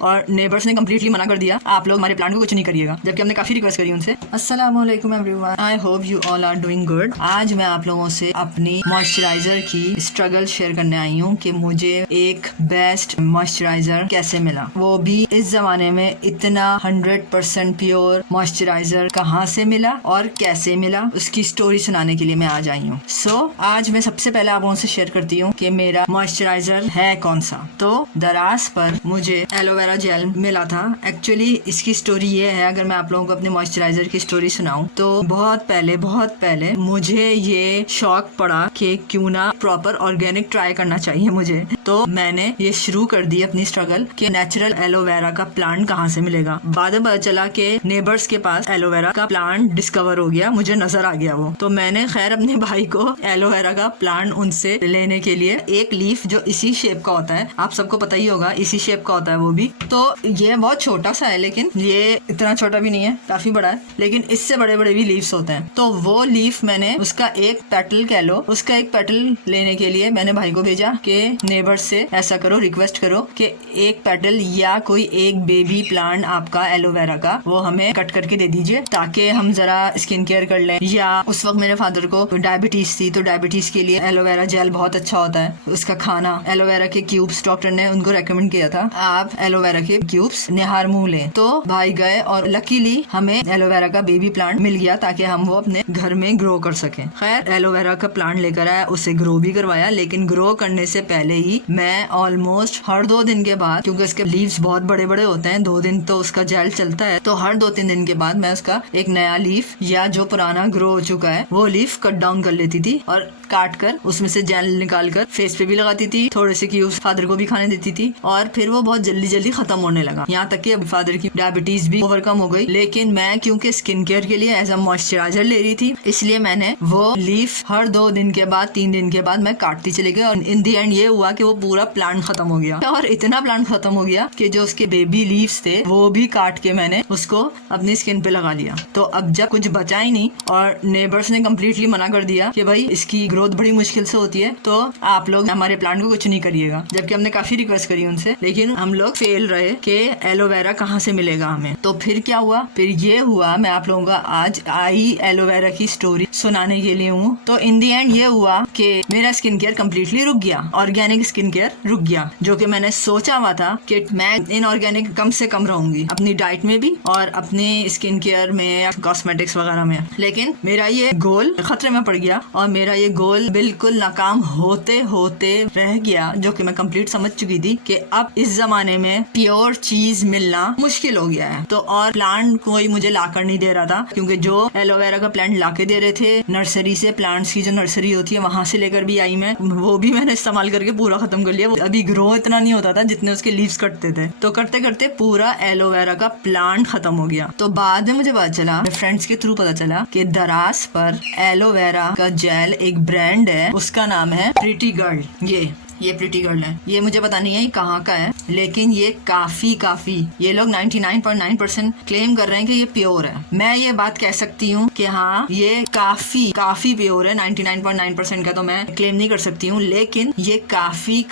और नेबर्स ने कम्प्लीटली मना कर दिया, आप लोग हमारे प्लांट को कुछ नहीं करिएगा, जबकि हमने काफी रिक्वेस्ट करी उनसे। अस्सलाम वालेकुम everyone, I hope you all are doing good. आज मैं आप लोगों से अपनी मॉइस्चराइजर की स्ट्रगल शेयर करने आई हूँ कि मुझे एक बेस्ट मॉइस्चराइजर कैसे मिला, वो भी इस जमाने में इतना 100% प्योर मॉइस्चराइजर कहाँ से मिला और कैसे मिला, उसकी स्टोरी सुनाने के लिए मैं आज आई हूँ। आज मैं सबसे पहले आप लोगों से शेयर करती हूँ कि मेरा मॉइस्चराइजर है कौन सा। तो दराज पर मुझे एलोवेरा जेल मिला था। एक्चुअली इसकी स्टोरी ये है, अगर मैं आप लोगों को अपने मॉइस्चराइजर की स्टोरी सुनाऊं तो बहुत पहले मुझे ये शौक पड़ा कि क्यों ना प्रॉपर ऑर्गेनिक ट्राई करना चाहिए मुझे। तो मैंने ये शुरू कर दी अपनी स्ट्रगल कि नेचुरल एलोवेरा का प्लांट कहाँ से मिलेगा। बाद में पता चला कि नेबर्स के पास एलोवेरा का प्लांट डिस्कवर हो गया, मुझे नजर आ गया वो। तो मैंने खैर अपने भाई को एलोवेरा का प्लांट उनसे लेने के लिए, एक लीफ जो इसी शेप का होता है, आप सबको पता ही होगा इसी शेप का होता है वो भी। तो ये बहुत छोटा सा है, लेकिन ये इतना छोटा भी नहीं है, काफी बड़ा है, लेकिन इससे बड़े बड़े भी लीव्स होते हैं। तो वो लीफ मैंने उसका एक पेटल कह लो, उसका एक पेटल लेने के लिए मैंने भाई को भेजा कि नेबर से ऐसा करो, रिक्वेस्ट करो कि एक पेटल या कोई एक बेबी प्लांट आपका एलोवेरा का वो हमें कट करके दे दीजिए, ताकि हम जरा स्किन केयर कर लें। या उस वक्त मेरे फादर को डायबिटीज थी, तो डायबिटीज के लिए एलोवेरा जेल बहुत अच्छा होता है, उसका खाना। एलोवेरा के क्यूब्स डॉक्टर ने उनको रेकमेंड किया था, आप एलोवेरा के क्यूब्स निहार मुंह लें। तो भाई गए और लकीली हमें एलोवेरा का बेबी प्लांट मिल गया, ताकि हम वो अपने घर में ग्रो कर सकें। खैर एलोवेरा का प्लांट लेकर आया, उसे ग्रो भी करवाया, लेकिन ग्रो करने से पहले ही मैं ऑलमोस्ट हर 2 दिन के बाद, क्योंकि उसके लीव्स बहुत बड़े बड़े होते हैं, 2 दिन तो उसका जेल चलता है, तो हर 2-3 दिन के बाद मैं उसका एक नया लीफ या जो पुराना ग्रो हो चुका है वो लीफ कट डाउन कर लेती थी और काट कर उसमें से जेल निकाल कर फेस पे भी लगाती थी, थोड़े से क्यूब्स फादर को भी खाने देती थी, और फिर वो बहुत जल्दी खत्म होने लगा। यहाँ तक कि अब फादर की डायबिटीज भी ओवरकम हो गई। लेकिन मैं क्योंकि स्किन केयर के लिए एज अ मॉइस्चराइजर ले रही थी, इसलिए मैंने वो लीफ हर 2 दिन के बाद, 3 दिन के बाद मैं काटती चली गई, और इन दी एंड ये हुआ कि वो पूरा प्लांट खत्म हो गया। और इतना प्लांट खत्म हो गया कि जो उसके बेबी लीव्स थे वो भी काट के मैंने उसको अपनी स्किन पे लगा लिया। तो अब जब कुछ बचा ही नहीं और नेबर्स ने कम्प्लीटली मना कर दिया कि भाई इसकी ग्रोथ बड़ी मुश्किल से होती है, तो आप लोग हमारे प्लांट को कुछ नहीं करिएगा, जबकि हमने काफी रिक्वेस्ट करी उनसे, लेकिन हम लोग फेल रहे कि एलोवेरा कहाँ से मिलेगा हमें। तो फिर क्या हुआ, फिर ये हुआ, मैं आप लोगों का आज आई एलोवेरा की स्टोरी सुनाने के लिए हूँ। तो इन दी एंड ये हुआ कि मेरा स्किन केयर कम्प्लीटली रुक गया, ऑर्गेनिक स्किन केयर रुक गया, जो कि मैंने सोचा हुआ था कि मैं इनऑर्गेनिक कम से कम रहूंगी अपनी डाइट में भी और अपनी स्किन केयर में, कॉस्मेटिक्स वगैरह में। लेकिन मेरा ये गोल खतरे में पड़ गया और मेरा ये गोल बिल्कुल नाकाम होते होते रह गया, जो कि मैं कंप्लीट समझ चुकी थी कि अब इस जमाने में प्योर चीज मिलना मुश्किल हो गया है। तो और प्लांट कोई मुझे लाकर नहीं दे रहा था, क्योंकि जो एलोवेरा का प्लांट लाके दे रहे थे नर्सरी से, प्लांट्स की जो नर्सरी होती है वहां से लेकर भी आई मैं, वो भी मैंने इस्तेमाल करके पूरा खत्म कर लिया। अभी ग्रो इतना नहीं होता था जितने उसके लीव्स कटते थे, तो करते करते पूरा एलोवेरा का प्लांट खत्म हो गया। तो बाद में मुझे पता चला, फ्रेंड्स के थ्रू पता चला कि दराज पर एलोवेरा का जेल एक ब्रांड है, उसका नाम है प्रीटी गर्ल। ये प्रीटी गर्ल है, ये मुझे पता नहीं है कहाँ का है, लेकिन ये काफी ये लोग 99.9% क्लेम कर रहे हैं कि ये प्योर है। मैं ये बात कह सकती हूँ कि हाँ ये काफी प्योर है। 99.9% का तो मैं क्लेम नहीं कर सकती हूँ, लेकिन ये काफी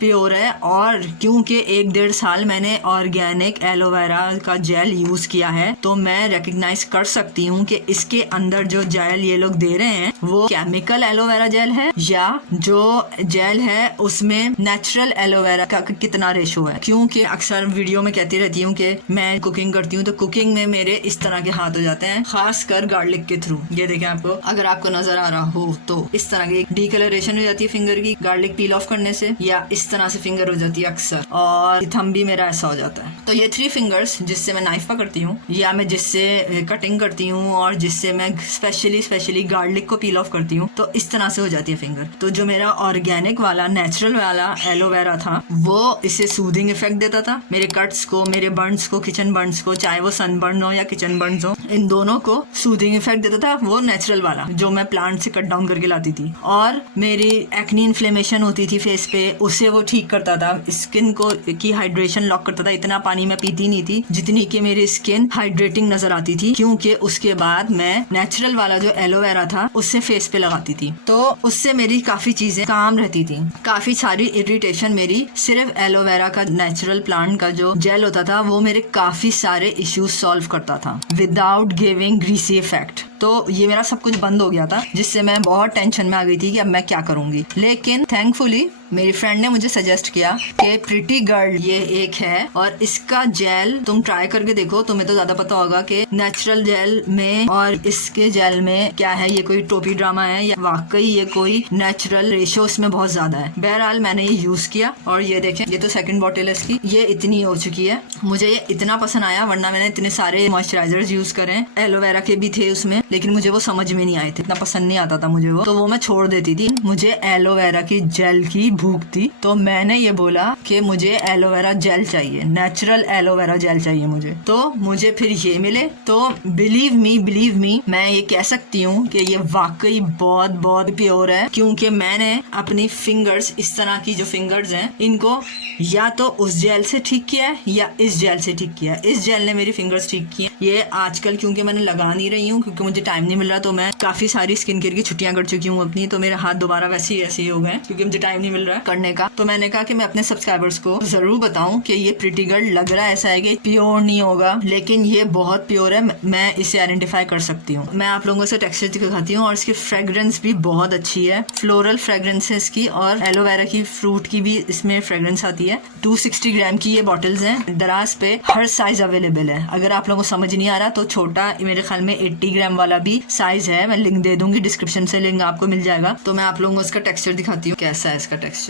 प्योर है। और क्योंकि 1-1.5 साल मैंने ऑर्गेनिक एलोवेरा का जेल यूज किया है, तो मैं रिकग्नाइज कर सकती हूँ कि इसके अंदर जो जेल ये लोग दे रहे हैं वो केमिकल एलोवेरा जेल है, या जो जेल है उसमें नेचुरल एलोवेरा का कितना रेशो है। क्योंकि अक्सर वीडियो में कहती रहती हूँ कि मैं कुकिंग करती हूँ, तो कुकिंग में मेरे इस तरह के हाथ हो जाते हैं, खासकर गार्लिक के थ्रू। ये देखें आपको, अगर आपको नजर आ रहा हो तो इस तरह की डिकलरेशन हो जाती है फिंगर की गार्लिक पील ऑफ करने से, या इस तरह से फिंगर हो जाती है अक्सर, और थंब भी मेरा ऐसा हो जाता है। तो ये 3 फिंगर्स जिससे मैं नाइफ पकड़ती हूँ, या मैं जिससे कटिंग करती हूँ, और जिससे मैं स्पेशली गार्लिक को पील ऑफ करती हूँ, तो इस तरह से हो जाती है फिंगर। तो जो मेरा ऑर्गेनिक वाला नेचुरल वाला एलोवेरा था वो इसे सूदिंग इफेक्ट देता था मेरे कट्स को, मेरे बर्न्स को, किचन बर्न्स को, चाहे वो सन बर्न हो या किचन बर्न्स हो, इन दोनों को सूदिंग इफेक्ट देता था, वो नेचुरल वाला जो मैं प्लांट से कट डाउन करके लाती थी। और मेरी एक्नी इन्फ्लेमेशन होती थी फेस पे, उसे वो ठीक करता था, स्किन को की हाइड्रेशन लॉक करता था। इतना पानी मैं पीती नहीं थी जितनी कि मेरी स्किन हाइड्रेटिंग नजर आती थी, क्योंकि उसके बाद मैं नेचुरल वाला जो एलोवेरा था उससे फेस पे लगाती थी। तो उससे मेरी काफी चीजें काम रहती थी। काफी सारी इरिटेशन मेरी सिर्फ एलोवेरा का नेचुरल प्लांट का जो जेल होता था वो मेरे काफी सारे इश्यूज सॉल्व करता था विदाउट गिविंग ग्रीसी इफेक्ट। तो ये मेरा सब कुछ बंद हो गया था, जिससे मैं बहुत टेंशन में आ गई थी कि अब मैं क्या करूंगी। लेकिन थैंकफुली मेरी फ्रेंड ने मुझे सजेस्ट किया कि प्रिटी गर्ल ये एक है और इसका जेल तुम ट्राई करके देखो, तुम्हें तो ज्यादा पता होगा कि नेचुरल जेल में और इसके जेल में क्या है, ये कोई टोपी ड्रामा है या वाकई ये कोई नेचुरल रेशो इसमें बहुत ज्यादा है। बहरहाल मैंने ये यूज किया और ये देखें, ये तो सेकंड बॉटल है इसकी, ये इतनी हो चुकी है। मुझे ये इतना पसंद आया, वरना मैंने इतने सारे मॉइस्चराइजर्स यूज करे, एलोवेरा के भी थे उसमें, लेकिन मुझे वो समझ में नहीं आए थे, इतना पसंद नहीं आता था मुझे वो, तो वो मैं छोड़ देती थी। मुझे एलोवेरा की जेल की भूख थी, तो मैंने ये बोला कि मुझे एलोवेरा जेल चाहिए, नेचुरल एलोवेरा जेल चाहिए मुझे। तो मुझे फिर ये मिले, तो बिलीव मी मैं ये कह सकती हूँ कि ये वाकई बहुत बहुत प्योर है, क्योंकि मैंने अपनी फिंगर्स, इस तरह की जो फिंगर्स हैं, इनको या तो उस जेल से ठीक किया है या इस जेल से ठीक किया है। इस जेल ने मेरी फिंगर्स ठीक की है। ये आजकल क्योंकि मैंने लगा नहीं रही हूँ, क्योंकि मुझे टाइम नहीं मिल रहा, तो मैं काफी सारी स्किन केयर की छुट्टियां कर चुकी हूँ अपनी, तो मेरे हाथ दोबारा वैसे ही हो गए क्योंकि मुझे टाइम नहीं मिल रहा है करने का। तो मैंने कहा कि मैं अपने सब्सक्राइबर्स को जरूर बताऊं कि ये प्रिटी गर्ल लग रहा है ऐसा है कि प्योर नहीं होगा, लेकिन ये बहुत प्योर है, मैं इसे आइडेंटिफाई कर सकती हूँ। मैं आप लोगों से टेक्सचर दिखाती हूँ और इसकी फ्रेग्रेंस भी बहुत अच्छी है, फ्लोरल फ्रेग्रेंस है इसकी, और एलोवेरा की फ्रूट की भी इसमें फ्रेग्रेंस आती है। 260 ग्राम की ये बॉटल्स हैं। दराज पे हर साइज अवेलेबल है। अगर आप लोगों को समझ नहीं आ रहा तो छोटा, मेरे ख्याल में 80 ग्राम वाला भी साइज है, मैं लिंक दे दूंगी डिस्क्रिप्शन से, लिंक आपको मिल जाएगा। तो मैं आप लोगों को इसका टेक्सचर दिखाती हूँ कैसा है इसका टेक्सचर।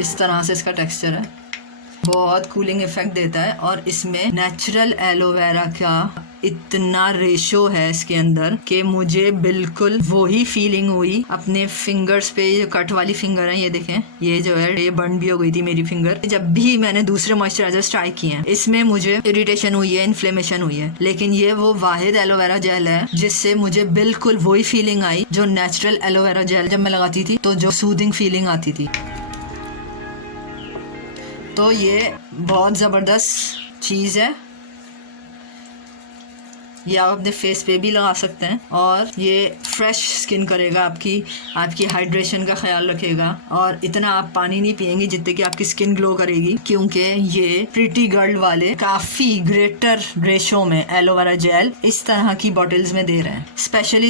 इस तरह से इसका टेक्सचर है, बहुत कूलिंग इफेक्ट देता है, और इसमें नेचुरल एलोवेरा का इतना रेशो है इसके अंदर कि मुझे बिल्कुल वही फीलिंग हुई अपने फिंगर्स पे। ये कट वाली फिंगर है, ये देखें, ये जो है ये बर्न भी हो गई थी मेरी फिंगर जब भी मैंने दूसरे मॉइस्चराइजर ट्राई किए हैं। इसमें मुझे इरिटेशन हुई है, इन्फ्लेमेशन हुई है, लेकिन ये वो वाहिद एलोवेरा जेल है जिससे मुझे बिल्कुल वही फीलिंग आई जो नेचुरल एलोवेरा जेल जब मैं लगाती थी तो जो सूदिंग फीलिंग आती थी। तो ये बहुत ज़बरदस्त चीज़ है, ये आप अपने फेस पे भी लगा सकते हैं, और ये फ्रेश स्किन करेगा, आपकी हाइड्रेशन का ख्याल रखेगा, और इतना आप पानी नहीं पिएंगे जितने कि आपकी स्किन ग्लो करेगी, क्योंकि ये प्रिटी गर्ल वाले काफ़ी ग्रेटर रेशो में एलोवेरा जेल इस तरह की बॉटल्स में दे रहे हैं।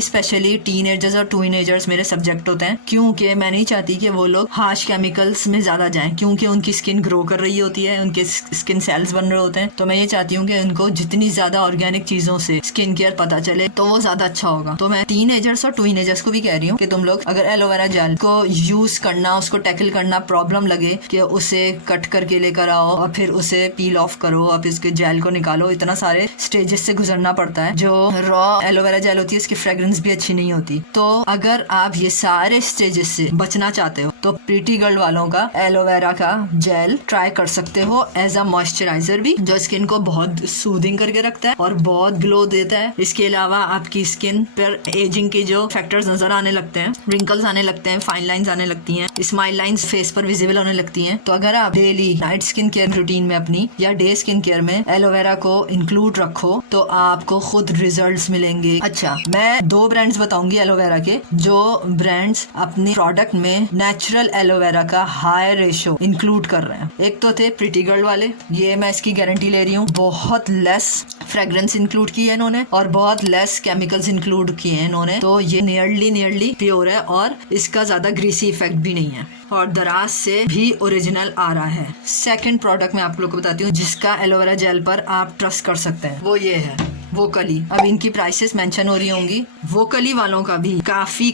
स्पेशली टीनेजर्स और टूनेजर्स मेरे सब्जेक्ट होते हैं, क्योंकि मैं नहीं चाहती कि वो लोग हार्श केमिकल्स में ज़्यादा जाएं, क्योंकि उनकी स्किन ग्रो कर रही होती है, उनके स्किन सेल्स बन रहे होते हैं। तो मैं ये चाहती हूँ कि उनको जितनी ज़्यादा ऑर्गेनिक चीज़ों से स्किन केयर पता चले तो वो ज्यादा अच्छा होगा। तो मैं टीनेजर्स और ट्वीनेजर्स को भी कह रही हूँ कि तुम लोग अगर एलोवेरा जेल को यूज करना, उसको टैकल करना प्रॉब्लम लगे कि उसे कट करके लेकर आओ और फिर उसे पील ऑफ करो और फिर इसके जेल को निकालो, इतना सारे स्टेजेस से गुजरना पड़ता है। जो रॉ एलोवेरा जेल होती है इसकी फ्रेग्रेंस भी अच्छी नहीं होती। तो अगर आप ये सारे स्टेजेस से बचना चाहते हो तो प्रिटी गर्ल वालों का एलोवेरा का जेल ट्राई कर सकते हो एज अ मॉइस्चराइजर भी, जो स्किन को बहुत सूदिंग करके रखता है और बहुत ग्लो देता है। इसके अलावा आपकी स्किन पर एजिंग के जो फैक्टर्स नजर आने लगते हैं, रिंकल्स आने लगते हैं, फाइन लाइंस आने लगती हैं, स्माइल लाइंस फेस पर विजिबल होने लगती हैं। तो अगर आप daily night skin care routine में अपनी या डे स्किन केयर में एलोवेरा को इंक्लूड रखो तो आपको खुद रिजल्ट्स मिलेंगे। अच्छा, मैं 2 ब्रांड्स बताऊंगी एलोवेरा के, जो ब्रांड्स अपने प्रोडक्ट में नेचुरल एलोवेरा का हाई रेशो इंक्लूड कर रहे हैं। एक तो थे प्रिटी गर्ल वाले, ये मैं इसकी गारंटी ले रही हूँ, बहुत लेस फ्रेग्रेंस इंक्लूड की है इन्होंने और बहुत लेस केमिकल्स इंक्लूड किए हैं इन्होंने। तो ये नियरली प्योर है और इसका ज्यादा ग्रीसी इफेक्ट भी नहीं है और दराज से भी ओरिजिनल आ रहा है। सेकंड प्रोडक्ट मैं आप लोग को बताती हूँ जिसका एलोवेरा जेल पर आप ट्रस्ट कर सकते हैं, वो ये है वोकली। अब इनकी प्राइसेस मेंशन हो रही होंगी। वोकली वालों का भी काफी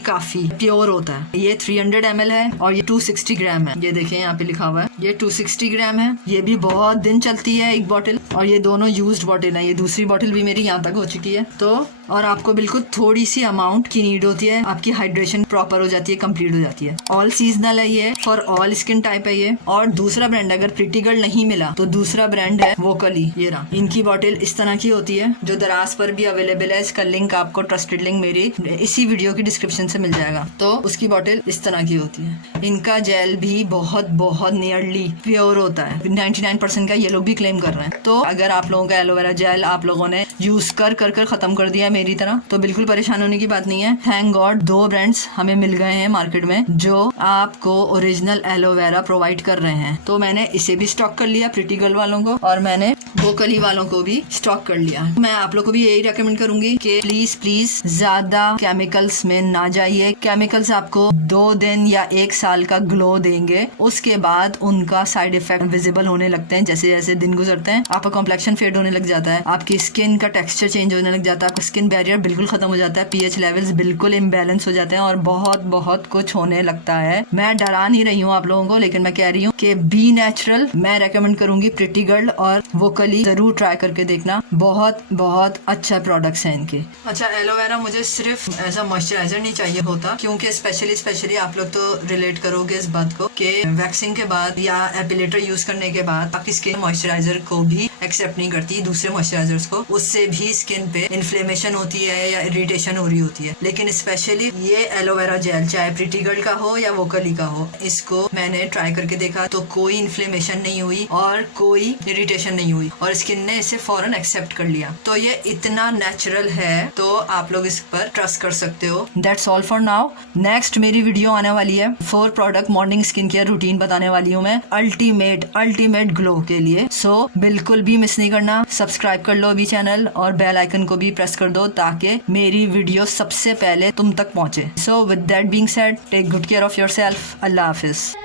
प्योर होता है। ये 300 ml है और ये 260 ग्राम है। ये देखें यहाँ पे लिखा हुआ है, ये 260 ग्राम है। ये भी बहुत दिन चलती है एक बॉटल, और ये दोनों यूज्ड बॉटल है। ये दूसरी बॉटल भी मेरी यहाँ तक हो चुकी है। तो और आपको बिल्कुल थोड़ी सी अमाउंट की नीड होती है, आपकी हाइड्रेशन प्रॉपर हो जाती है, कंप्लीट हो जाती है। ऑल सीजनल है ये, फॉर ऑल स्किन टाइप है ये। और दूसरा ब्रांड, अगर प्रिटी गर्ल नहीं मिला तो दूसरा ब्रांड है वोकली। ये रहा, इनकी बॉटल इस तरह की होती है जो दराज पर भी अवेलेबल है। इसका लिंक आपको, ट्रस्टेड लिंक मेरी इसी वीडियो की डिस्क्रिप्शन से मिल जाएगा। तो उसकी बॉटल इस तरह की होती है। इनका जेल भी बहुत बहुत नियरली प्योर होता है, 99% का ये लोग भी क्लेम कर रहे हैं। तो अगर आप लोगों का एलोवेरा जेल आप लोगों ने यूज कर खत्म कर दिया मेरी तरह, तो बिल्कुल परेशान होने की बात नहीं है। थैंक गॉड 2 ब्रांड्स हमें मिल गए हैं मार्केट में जो आपको ओरिजिनल एलोवेरा प्रोवाइड कर रहे हैं। तो मैंने इसे भी स्टॉक कर लिया, प्रिटी गर्ल वालों को, और मैंने वोकली वालों को भी स्टॉक कर लिया। मैं आप लोग को भी यही रेकमेंड करूंगी कि प्लीज ज्यादा केमिकल्स में ना जाइए। केमिकल्स आपको 2 दिन या 1 साल का ग्लो देंगे, उसके बाद उनका साइड इफेक्ट विजिबल होने लगते हैं। जैसे जैसे दिन गुजरते हैं आपका कॉम्प्लेक्शन फेड होने लग जाता है, आपकी स्किन का टेक्सचर चेंज होने लग जाता है, आपका स्किन बैरियर बिल्कुल खत्म हो जाता है, पीएच लेवल्स बिल्कुल इम्बैलेंस हो जाते हैं और बहुत बहुत कुछ होने लगता है। मैं डरा नहीं रही हूँ आप लोगों को, लेकिन मैं कह रही हूँ कि बी नेचुरल। मैं रेकमेंड करूंगी प्रिटी गर्ल और वोकली, जरूर ट्राई करके देखना, बहुत बहुत अच्छा प्रोडक्ट्स हैं इनके। अच्छा, एलोवेरा मुझे सिर्फ एज अ मॉइस्चराइजर नहीं चाहिए होता, क्योंकि स्पेशली आप लोग तो रिलेट करोगे इस बात को कि वैक्सिंग के बाद या एपिलेटर यूज करने के बाद आपकी स्किन मॉइस्चराइजर को भी एक्सेप्ट नहीं करती, दूसरे मॉइस्चराइजर्स को। उससे भी स्किन पे इन्फ्लेमेशन होती है या इरिटेशन हो रही होती है। लेकिन स्पेशली ये एलोवेरा जेल, चाहे प्रिटी गर्ल का हो या वोकली का हो, इसको मैंने ट्राई करके देखा तो कोई इन्फ्लेमेशन नहीं हुई और कोई इरिटेशन नहीं हुई और स्किन ने इसे फौरन एक्सेप्ट कर लिया। तो ये इतना नेचुरल है, तो आप लोग इस पर ट्रस्ट कर सकते हो। That's all for now. Next मेरी वीडियो आने वाली है 4 product morning skin care routine बताने वाली हूँ मैं, अल्टीमेट ग्लो के लिए। सो बिल्कुल भी मिस नहीं करना, सब्सक्राइब कर लो अभी चैनल और बेल आइकन को भी प्रेस कर दो ताकि मेरी वीडियो सबसे पहले तुम तक पहुंचे। So with that being said, take good care of yourself. अल्लाह हाफिज।